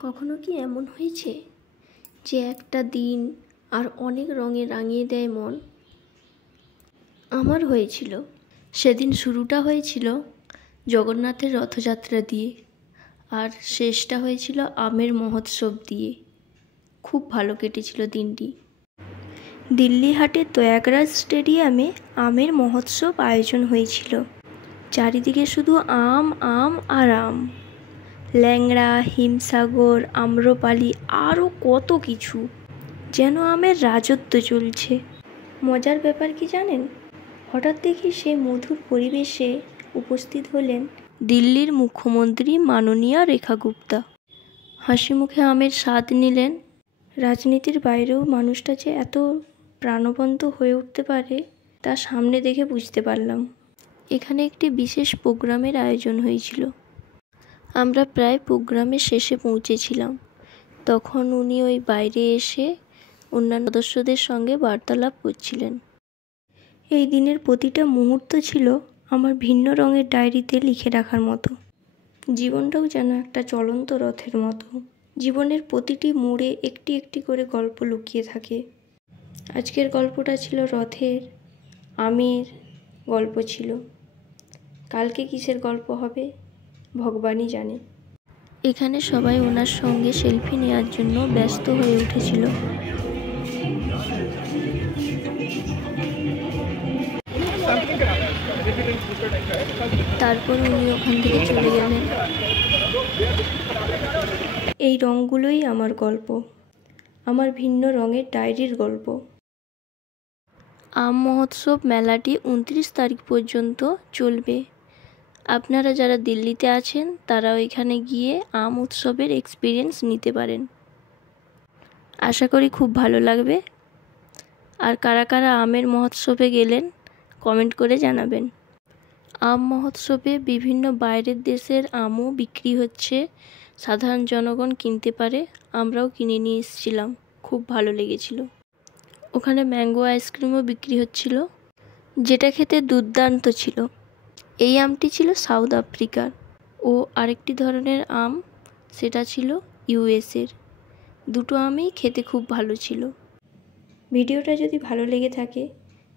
কখনো কি এমন হয়েছে যে একটা দিন আর অনেক রঙে রাঙিয়ে দেয় মন? আমার হয়েছিল। সেদিন শুরুটা হয়েছিল জগন্নাথের রথযাত্রা দিয়ে, আর শেষটা হয়েছিল আমের মহোৎসব দিয়ে। খুব ভালো কেটেছিল দিনটি। দিল্লি হাটের প্রয়াগরাজ স্টেডিয়ামে আমের মহোৎসব আয়োজন হয়েছিল। চারিদিকে শুধু আম আম আর আম। ল্যাংড়া, হিমসাগর, আম্রপালি আরও কত কিছু। যেন আমের রাজত্ব চলছে। মজার ব্যাপার কি জানেন? হঠাৎ দেখি সেই মধুর পরিবেশে উপস্থিত হলেন দিল্লির মুখ্যমন্ত্রী মাননীয়া রেখা গুপ্তা। হাসি মুখে আমের স্বাদ নিলেন। রাজনীতির বাইরেও মানুষটা যে এত প্রাণবন্ত হয়ে উঠতে পারে তা সামনে দেখে বুঝতে পারলাম। এখানে একটি বিশেষ প্রোগ্রামের আয়োজন হয়েছিল। আমরা প্রায় প্রোগ্রামের শেষে পৌঁছেছিলাম। তখন উনি ওই বাইরে এসে অন্যান্য সদস্যদের সঙ্গে বার্তালাপ করছিলেন। এই দিনের প্রতিটা মুহূর্ত ছিল আমার ভিন্ন রঙের ডায়েরিতে লিখে রাখার মতো। জীবনটাও যেন একটা চলন্ত রথের মতো। জীবনের প্রতিটি মোড়ে একটি একটি করে গল্প লুকিয়ে থাকে। আজকের গল্পটা ছিল রথের, আমের গল্প ছিল। কালকে কিসের গল্প হবে ভগবানই জানে। এখানে সবাই ওনার সঙ্গে সেলফি নেওয়ার জন্য ব্যস্ত হয়ে উঠেছিল। তারপর উনি ওখান থেকে চলে গেলেন। এই রঙগুলোই আমার গল্প, আমার ভিন্ন রঙের ডায়েরির গল্প। আম মহোৎসব মেলাটি 29 তারিখ পর্যন্ত চলবে। আপনারা যারা দিল্লিতে আছেন তারা ওইখানে গিয়ে আম উৎসবের এক্সপিরিয়েন্স নিতে পারেন। আশা করি খুব ভালো লাগবে। আর কারা কারা আমের মহোৎসবে গেলেন কমেন্ট করে জানাবেন। আম মহোৎসবে বিভিন্ন বাইরের দেশের আমও বিক্রি হচ্ছে, সাধারণ জনগণ কিনতে পারে। আমরাও কিনে নিয়ে এসেছিলাম, খুব ভালো লেগেছিল। ওখানে ম্যাঙ্গো আইসক্রিমও বিক্রি হচ্ছিল, যেটা খেতে দুর্দান্ত ছিল। এই আমটি ছিল সাউথ আফ্রিকার, ও আরেকটি ধরনের আম, সেটা ছিল ইউএসের। দুটো আমই খেতে খুব ভালো ছিল। ভিডিওটা যদি ভালো লেগে থাকে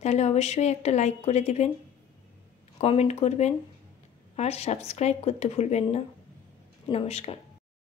তাহলে অবশ্যই একটা লাইক করে দিবেন, কমেন্ট করবেন আর সাবস্ক্রাইব করতে ভুলবেন না। নমস্কার।